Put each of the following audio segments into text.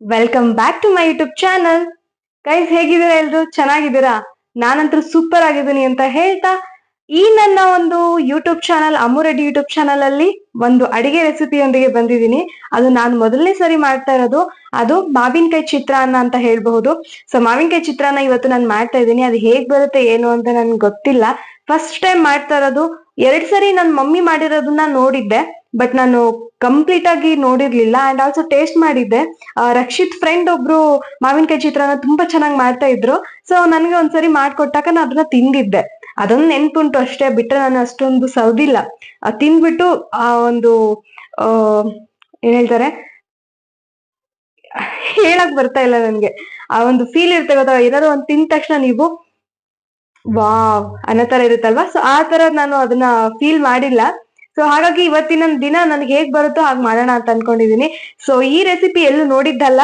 Welcome back to my YouTube channel. Guys, ಹೇಗಿದ್ದೀರಾ? ಎಲ್ರು ಚೆನ್ನಾಗಿದ್ದೀರಾ? ನಾನಂತೂ ಸೂಪರ್ ಆಗಿದ್ದೀನಿ ಅಂತ ಹೇಳ್ತಾ ಈ ನನ್ನ ಒಂದು ಯೂಟ್ಯೂಬ್ ಚಾನಲ್ ಅಮ್ಮು ರೆಡ್ಡಿ ಯೂಟ್ಯೂಬ್ ಚಾನಲ್ ಅಲ್ಲಿ ಒಂದು ಅಡಿಗೆ ರೆಸಿಪಿಯೊಂದಿಗೆ ಬಂದಿದ್ದೀನಿ. ಅದು ನಾನು ಮೊದಲನೇ ಸರಿ ಮಾಡ್ತಾ ಇರೋದು. ಅದು ಮಾವಿನಕಾಯಿ ಚಿತ್ರಾನ್ನ ಅಂತ ಹೇಳ್ಬಹುದು. ಸೊ ಮಾವಿನಕಾಯಿ ಚಿತ್ರಾನ್ನ ಇವತ್ತು ನಾನು ಮಾಡ್ತಾ ಇದ್ದೀನಿ. ಅದು ಹೇಗ್ ಬರುತ್ತೆ ಏನು ಅಂತ ನನ್ಗೆ ಗೊತ್ತಿಲ್ಲ. ಫಸ್ಟ್ ಟೈಮ್ ಮಾಡ್ತಾ ಇರೋದು. 2 ಸರಿ ನನ್ನ ಮಮ್ಮಿ ಮಾಡಿರೋದನ್ನ ನೋಡಿದ್ದೆ, ಬಟ್ ನಾನು ಕಂಪ್ಲೀಟ್ ಆಗಿ ನೋಡಿರ್ಲಿಲ್ಲ. ಅಂಡ್ ಆಲ್ಸೋ ಟೇಸ್ಟ್ ಮಾಡಿದ್ದೆ. ರಕ್ಷಿತ್ ಫ್ರೆಂಡ್ ಒಬ್ರು ಮಾವಿನಕಾಯಿ ಚಿತ್ರಾನ್ನ ತುಂಬಾ ಚೆನ್ನಾಗಿ ಮಾಡ್ತಾ ಇದ್ರು. ಸೊ ನನಗೆ ಒಂದ್ಸರಿ ಮಾಡ್ಕೊಟ್ಟಾಗ ನಾನು ಅದನ್ನ ತಿಂದಿದ್ದೆ. ಅದೊಂದು ನೆನ್ಪುಂಟು ಅಷ್ಟೇ, ಬಿಟ್ರೆ ನಾನು ಅಷ್ಟೊಂದು ಸೌದಿಲ್ಲ. ತಿಂದ್ಬಿಟ್ಟು ಆ ಒಂದು ಆ ಏನ್ ಹೇಳ್ತಾರೆ, ಹೇಳಕ್ ಬರ್ತಾ ಇಲ್ಲ ನನ್ಗೆ. ಆ ಒಂದು ಫೀಲ್ ಇರುತ್ತೆ ಗೊತ್ತಾ, ಏನಾದ್ರು ಒಂದ್ ತಿಂದ ತಕ್ಷಣ ನೀವು ವಾವ್ ಅನ್ನೋ ತರ ಇರುತ್ತಲ್ವಾ. ಸೊ ಆ ತರ ನಾನು ಅದನ್ನ ಫೀಲ್ ಮಾಡಿಲ್ಲ. ಸೊ ಹಾಗಾಗಿ ಇವತ್ತಿನ ದಿನ ನನ್ಗೆ ಹೇಗ್ ಬರುತ್ತೋ ಹಾಗೆ ಮಾಡೋಣ ಅಂತ ಅನ್ಕೊಂಡಿದೀನಿ. ಸೊ ಈ ರೆಸಿಪಿ ಎಲ್ಲೂ ನೋಡಿದ್ದಲ್ಲ,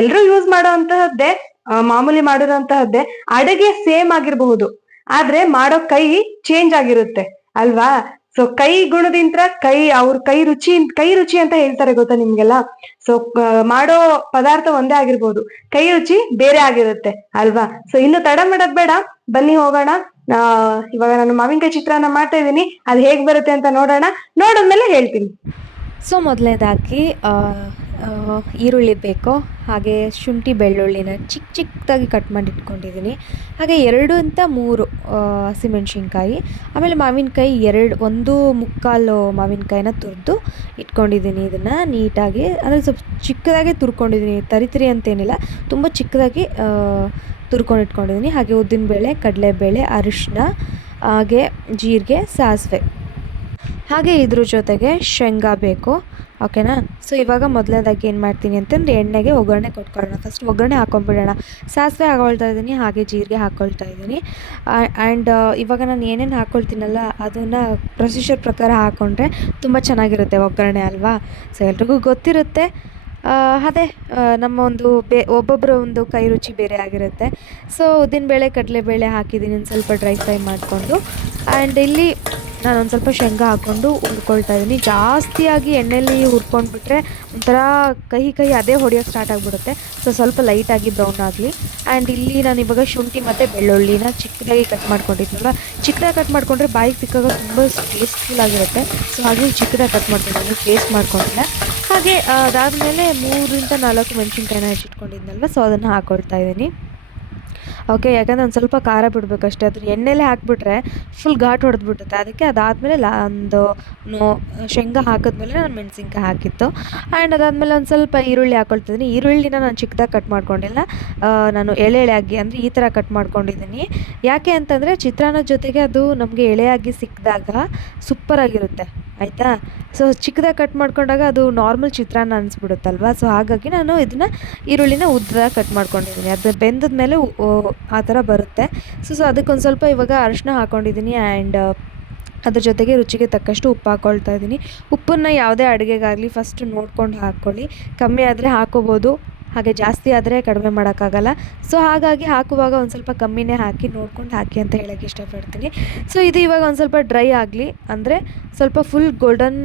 ಎಲ್ರು ಯೂಸ್ ಮಾಡೋಂತಹದ್ದೇ, ಮಾಮೂಲಿ ಮಾಡಿರೋಂತಹದ್ದೇ. ಅಡುಗೆ ಸೇಮ್ ಆಗಿರಬಹುದು, ಆದ್ರೆ ಮಾಡೋ ಕೈ ಚೇಂಜ್ ಆಗಿರುತ್ತೆ ಅಲ್ವಾ. ಸೊ ಕೈ ಗುಣದಿಂದ ಅವ್ರ ಕೈ ರುಚಿ ಅಂತ ಹೇಳ್ತಾರೆ ಗೊತ್ತಾ ನಿಮ್ಗೆಲ್ಲ. ಸೊ ಮಾಡೋ ಪದಾರ್ಥ ಒಂದೇ ಆಗಿರ್ಬೋದು, ಕೈ ರುಚಿ ಬೇರೆ ಆಗಿರುತ್ತೆ ಅಲ್ವಾ. ಸೊ ಇನ್ನು ತಡ ಮಾಡೋದ್ ಬೇಡ, ಬನ್ನಿ ಹೋಗೋಣ. ಇವಾಗ ನಾನು ಮಾವಿನಕಾಯಿ ಚಿತ್ರಾನ್ನ ಮಾಡ್ತಾ ಇದ್ದೀನಿ. ಅದು ಹೇಗ್ ಬರುತ್ತೆ ಅಂತ ನೋಡೋಣ. ನೋಡಿದ್ಮೇಲೆ ಹೇಳ್ತೀನಿ. ಸೊ ಮೊದಲನೇದಾಗಿ ಈರುಳ್ಳಿ ಬೇಕು, ಹಾಗೆ ಶುಂಠಿ ಬೆಳ್ಳುಳ್ಳಿನ ಚಿಕ್ಕದಾಗಿ ಕಟ್ ಮಾಡಿ ಇಟ್ಕೊಂಡಿದ್ದೀನಿ. ಹಾಗೆ 2 ಅಂತ 3 ಹಸಿಮೆಣ್ಸಿನ್ಕಾಯಿ, ಆಮೇಲೆ ಮಾವಿನಕಾಯಿ 1 ಮುಕ್ಕಾಲು ಮಾವಿನಕಾಯಿನ ತುರಿದು ಇಟ್ಕೊಂಡಿದ್ದೀನಿ. ಇದನ್ನು ನೀಟಾಗಿ ಅಂದರೆ ಸ್ವಲ್ಪ ಚಿಕ್ಕದಾಗಿ ತುರ್ಕೊಂಡಿದ್ದೀನಿ, ತರಿ ಅಂತೇನಿಲ್ಲ, ತುಂಬ ಚಿಕ್ಕದಾಗಿ ತುರ್ಕೊಂಡು ಇಟ್ಕೊಂಡಿದ್ದೀನಿ. ಹಾಗೆ ಉದ್ದಿನಬೇಳೆ, ಕಡಲೆಬೇಳೆ, ಅರಿಶಿನ, ಹಾಗೆ ಜೀರಿಗೆ, ಸಾಸಿವೆ, ಹಾಗೆ ಇದ್ರ ಜೊತೆಗೆ ಶೇಂಗಾ ಬೇಕು. ಓಕೆನಾ. ಸೊ ಇವಾಗ ಮೊದಲನೇದಾಗಿ ಏನು ಮಾಡ್ತೀನಿ ಅಂತಂದರೆ ಎಣ್ಣೆಗೆ ಒಗ್ಗರಣೆ ಕೊಟ್ಕೊಳ್ಳೋಣ. ಫಸ್ಟ್ ಒಗ್ಗರಣೆ ಹಾಕ್ಕೊಂಡ್ಬಿಡೋಣ. ಸಾಸಿವೆ ಹಾಕೊಳ್ತಾ ಇದ್ದೀನಿ, ಹಾಗೆ ಜೀರಿಗೆ ಹಾಕ್ಕೊಳ್ತಾ ಇದ್ದೀನಿ. ಆ್ಯಂಡ್ ಇವಾಗ ನಾನು ಏನೇನು ಹಾಕ್ಕೊಳ್ತೀನಲ್ಲ ಅದನ್ನು ಪ್ರೊಸೀಜರ್ ಪ್ರಕಾರ ಹಾಕ್ಕೊಂಡ್ರೆ ತುಂಬ ಚೆನ್ನಾಗಿರುತ್ತೆ ಒಗ್ಗರಣೆ ಅಲ್ವಾ. ಸೊ ಎಲ್ರಿಗೂ ಗೊತ್ತಿರುತ್ತೆ. ಅದೇ ನಮ್ಮ ಒಂದು ಒಬ್ಬೊಬ್ಬರ ಒಂದು ಕೈ ರುಚಿ ಬೇರೆ ಆಗಿರುತ್ತೆ. ಸೊ ಉದ್ದಿನಬೇಳೆ, ಕಡಲೆಬೇಳೆ ಹಾಕಿದ್ದೀನಿ ಒಂದು ಸ್ವಲ್ಪ ಡ್ರೈ ಫ್ರೈ ಮಾಡಿಕೊಂಡು. ಆ್ಯಂಡ್ ಇಲ್ಲಿ ನಾನೊಂದು ಸ್ವಲ್ಪ ಶೇಂಗಾ ಹಾಕ್ಕೊಂಡು ಹುರ್ಕೊಳ್ತಾ ಇದ್ದೀನಿ. ಜಾಸ್ತಿಯಾಗಿ ಎಣ್ಣೆಯಲ್ಲಿ ಹುರ್ಕೊಂಡ್ಬಿಟ್ರೆ ಒಂಥರ ಕಹಿ ಅದೇ ಹೊಡೆಯೋಕ್ಕೆ ಸ್ಟಾರ್ಟ್ ಆಗಿಬಿಡುತ್ತೆ. ಸೊ ಸ್ವಲ್ಪ ಲೈಟಾಗಿ ಬ್ರೌನ್ ಆಗಲಿ. ಆ್ಯಂಡ್ ಇಲ್ಲಿ ನಾನು ಇವಾಗ ಶುಂಠಿ ಮತ್ತು ಬೆಳ್ಳುಳ್ಳಿನ ಚಿಕ್ಕದಾಗಿ ಕಟ್ ಮಾಡ್ಕೊಂಡಿದ್ನಲ್ಲ, ಚಿಕ್ಕದಾಗಿ ಕಟ್ ಮಾಡಿಕೊಂಡ್ರೆ ಬಾಯಿಗೆ ಸಿಕ್ಕಾಗ ತುಂಬ ಟೇಸ್ಟ್ಫುಲ್ ಆಗಿರುತ್ತೆ. ಸೊ ಹಾಗೆ ಚಿಕ್ಕದಾಗಿ ಕಟ್ ಮಾಡ್ಕೊಂಡು ಟೇಸ್ಟ್ ಮಾಡ್ಕೊಂಡಿಲ್ಲ. ಹಾಗೆ ಅದಾದಮೇಲೆ 3 ಇಂದ 4 ಮೆಣಸಿನ್ಕಾಯಿನ ಹೆಚ್ಚಿಟ್ಕೊಂಡಿದ್ನಲ್ವ, ಸೊ ಅದನ್ನು ಹಾಕ್ಕೊಳ್ತಾ ಇದ್ದೀನಿ. ಓಕೆ, ಯಾಕಂದರೆ ಒಂದು ಸ್ವಲ್ಪ ಖಾರ ಬಿಡಬೇಕಷ್ಟೇ. ಅದ್ರ ಎಣ್ಣೆಲೇ ಹಾಕಿಬಿಟ್ರೆ ಫುಲ್ ಘಾಟ್ ಹೊಡೆದ್ಬಿಡುತ್ತೆ. ಅದಕ್ಕೆ ಅದಾದಮೇಲೆ ಶೇಂಗಾ ಹಾಕಿದ್ಮೇಲೆ ನಾನು ಮೆಣಸಿನ್ಕಾಯಿ ಹಾಕಿತ್ತು. ಆ್ಯಂಡ್ ಅದಾದಮೇಲೆ ಒಂದು ಸ್ವಲ್ಪ ಈರುಳ್ಳಿ ಹಾಕ್ಕೊಳ್ತಿದ್ದೀನಿ. ಈರುಳ್ಳಿನ ನಾನು ಚಿಕ್ಕದಾಗಿ ಕಟ್ ಮಾಡ್ಕೊಂಡಿಲ್ಲ, ನಾನು ಎಳೆಯಾಗಿ ಅಂದರೆ ಈ ಥರ ಕಟ್ ಮಾಡ್ಕೊಂಡಿದ್ದೀನಿ. ಯಾಕೆ ಅಂತಂದರೆ ಚಿತ್ರಾನ್ನದ ಜೊತೆಗೆ ಅದು ನಮಗೆ ಎಳೆಯಾಗಿ ಸಿಕ್ಕಿದಾಗ ಸೂಪರಾಗಿರುತ್ತೆ, ಆಯಿತಾ. ಸೊ ಚಿಕ್ಕದಾಗಿ ಕಟ್ ಮಾಡ್ಕೊಂಡಾಗ ಅದು ನಾರ್ಮಲ್ ಚಿತ್ರಾನ್ನ ಅನಿಸ್ಬಿಡುತ್ತಲ್ವ. ಸೊ ಹಾಗಾಗಿ ನಾನು ಇದನ್ನು ಈರುಳ್ಳಿನ ಉದ್ದದಾಗಿ ಕಟ್ ಮಾಡ್ಕೊಂಡಿದ್ದೀನಿ. ಅದು ಬೆಂದದ ಮೇಲೆ ಆ ಥರ ಬರುತ್ತೆ. ಸೊ ಅದಕ್ಕೊಂದು ಸ್ವಲ್ಪ ಇವಾಗ ಅರಿಶಿನ ಹಾಕ್ಕೊಂಡಿದ್ದೀನಿ. ಆ್ಯಂಡ್ ಅದ್ರ ಜೊತೆಗೆ ರುಚಿಗೆ ತಕ್ಕಷ್ಟು ಉಪ್ಪು ಹಾಕ್ಕೊಳ್ತಾ ಇದ್ದೀನಿ. ಉಪ್ಪನ್ನು ಯಾವುದೇ ಅಡುಗೆಗಾಗಲಿ ಫಸ್ಟ್ ನೋಡ್ಕೊಂಡು ಹಾಕ್ಕೊಳ್ಳಿ. ಕಮ್ಮಿ ಆದರೆ ಹಾಕ್ಕೋಬೋದು, ಹಾಗೆ ಜಾಸ್ತಿ ಆದರೆ ಕಡಿಮೆ ಮಾಡೋಕ್ಕಾಗಲ್ಲ. ಸೊ ಹಾಗಾಗಿ ಹಾಕುವಾಗ ಒಂದು ಸ್ವಲ್ಪ ಕಮ್ಮಿನೇ ಹಾಕಿ ನೋಡ್ಕೊಂಡು ಹಾಕಿ ಅಂತ ಹೇಳೋಕ್ಕೆ ಇಷ್ಟಪಡ್ತೀನಿ. ಸೊ ಇದು ಇವಾಗ ಒಂದು ಸ್ವಲ್ಪ ಡ್ರೈ ಆಗಲಿ, ಅಂದರೆ ಸ್ವಲ್ಪ ಫುಲ್ ಗೋಲ್ಡನ್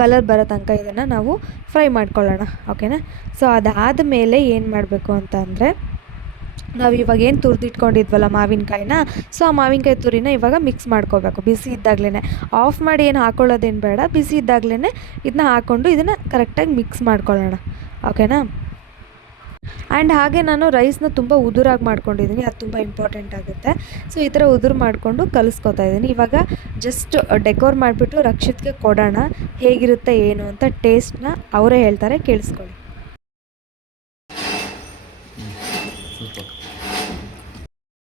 ಕಲರ್ ಬರೋ ತನಕ ಇದನ್ನು ನಾವು ಫ್ರೈ ಮಾಡ್ಕೊಳ್ಳೋಣ. ಓಕೆನಾ. ಸೊ ಅದಾದ ಮೇಲೆ ಏನು ಮಾಡಬೇಕು ಅಂತ ಅಂದರೆ, ನಾವು ಇವಾಗ ಏನು ತುರಿದಿಟ್ಕೊಂಡಿದ್ವಲ್ಲ ಮಾವಿನಕಾಯಿನ, ಸೊ ಆ ಮಾವಿನಕಾಯಿ ತುರಿನ ಇವಾಗ ಮಿಕ್ಸ್ ಮಾಡ್ಕೋಬೇಕು ಬಿಸಿ ಇದ್ದಾಗಲೇ. ಆಫ್ ಮಾಡಿ ಏನು ಹಾಕ್ಕೊಳ್ಳೋದೇನು ಬೇಡ, ಬಿಸಿ ಇದ್ದಾಗಲೇ ಇದನ್ನ ಹಾಕ್ಕೊಂಡು ಇದನ್ನು ಕರೆಕ್ಟಾಗಿ ಮಿಕ್ಸ್ ಮಾಡ್ಕೊಳ್ಳೋಣ. ಓಕೆನಾ. ಆ್ಯಂಡ್ ಹಾಗೆ ನಾನು ರೈಸ್ನ ತುಂಬ ಉದುರಾಗಿ ಮಾಡ್ಕೊಂಡಿದ್ದೀನಿ, ಅದು ತುಂಬ ಇಂಪಾರ್ಟೆಂಟ್ ಆಗುತ್ತೆ. ಸೊ ಈ ಥರ ಉದುರು ಮಾಡಿಕೊಂಡು ಕಲಿಸ್ಕೊತಾ ಇದ್ದೀನಿ. ಇವಾಗ ಜಸ್ಟ್ ಡೆಕೋರ್ ಮಾಡಿಬಿಟ್ಟು ರಕ್ಷಿತ್ಗೆ ಕೊಡೋಣ. ಹೇಗಿರುತ್ತೆ ಏನು ಅಂತ ಟೇಸ್ಟ್ನ ಅವರೇ ಹೇಳ್ತಾರೆ, ಕೇಳಿಸ್ಕೊಳ್ಳಿ.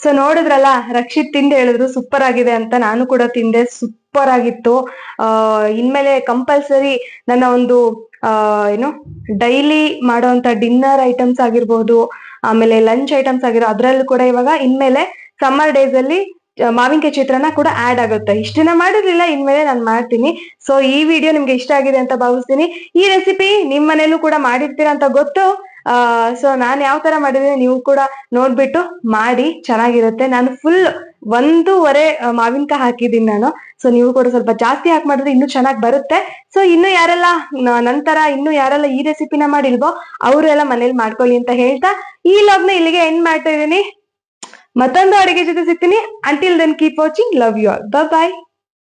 ಸೊ ನೋಡಿದ್ರಲ್ಲ, ರಕ್ಷಿತ್ ತಿಂದು ಹೇಳಿದ್ರು ಸೂಪರ್ ಆಗಿದೆ ಅಂತ. ನಾನು ಕೂಡ ತಿಂದೆ, ಸೂಪರ್ ಆಗಿತ್ತು. ಇನ್ಮೇಲೆ ಕಂಪಲ್ಸರಿ ನನ್ನ ಒಂದು ಏನು ಡೈಲಿ ಮಾಡೋಂಥ ಡಿನ್ನರ್ ಐಟಮ್ಸ್ ಆಗಿರ್ಬೋದು, ಆಮೇಲೆ ಲಂಚ್ ಐಟಮ್ಸ್ ಅದ್ರಲ್ಲೂ ಕೂಡ ಇವಾಗ ಇನ್ಮೇಲೆ ಸಮ್ಮರ್ ಡೇಸ್ ಅಲ್ಲಿ ಮಾವಿನಕಾಯಿ ಚಿತ್ರಾನ್ನ ಕೂಡ ಆಡ್ ಆಗುತ್ತೆ. ಇಷ್ಟ ದಿನ ಮಾಡಿರ್ಲಿಲ್ಲ, ಇನ್ಮೇಲೆ ನಾನು ಮಾಡ್ತೀನಿ. ಸೊ ಈ ವಿಡಿಯೋ ನಿಮ್ಗೆ ಇಷ್ಟ ಆಗಿದೆ ಅಂತ ಭಾವಿಸ್ತೀನಿ. ಈ ರೆಸಿಪಿ ನಿಮ್ ಮನೇಲೂ ಕೂಡ ಮಾಡಿರ್ತೀರಾ ಅಂತ ಗೊತ್ತು. ಸೊ ನಾನು ಯಾವ ತರ ಮಾಡಿದೀನಿ ನೀವು ಕೂಡ ನೋಡ್ಬಿಟ್ಟು ಮಾಡಿ, ಚೆನ್ನಾಗಿರುತ್ತೆ. ನಾನು ಫುಲ್ 1.5 ಮಾವಿನಕಾಯಿ ಹಾಕಿದೀನಿ ನಾನು. ಸೊ ನೀವು ಕೂಡ ಸ್ವಲ್ಪ ಜಾಸ್ತಿ ಹಾಕಿ ಮಾಡಿದ್ರೆ ಇನ್ನೂ ಚೆನ್ನಾಗಿ ಬರುತ್ತೆ. ಸೊ ಇನ್ನು ಯಾರೆಲ್ಲ ನಂತರ ಇನ್ನು ಯಾರೆಲ್ಲ ಈ ರೆಸಿಪಿನ ಮಾಡಿಲ್ವೋ ಅವರೆಲ್ಲ ಮನೇಲಿ ಮಾಡ್ಕೊಳ್ಳಿ ಅಂತ ಹೇಳ್ತಾ ಈ ಲಾಗ್ನ ಇಲ್ಲಿಗೆ ಎಂಡ್ ಮಾಡ್ತಾ ಇದೀನಿ. ಮತ್ತೊಂದು ಅಡಿಗೆ ಜೊತೆ ಸಿಗ್ತೀನಿ. Until then keep watching. Love you all. Bye.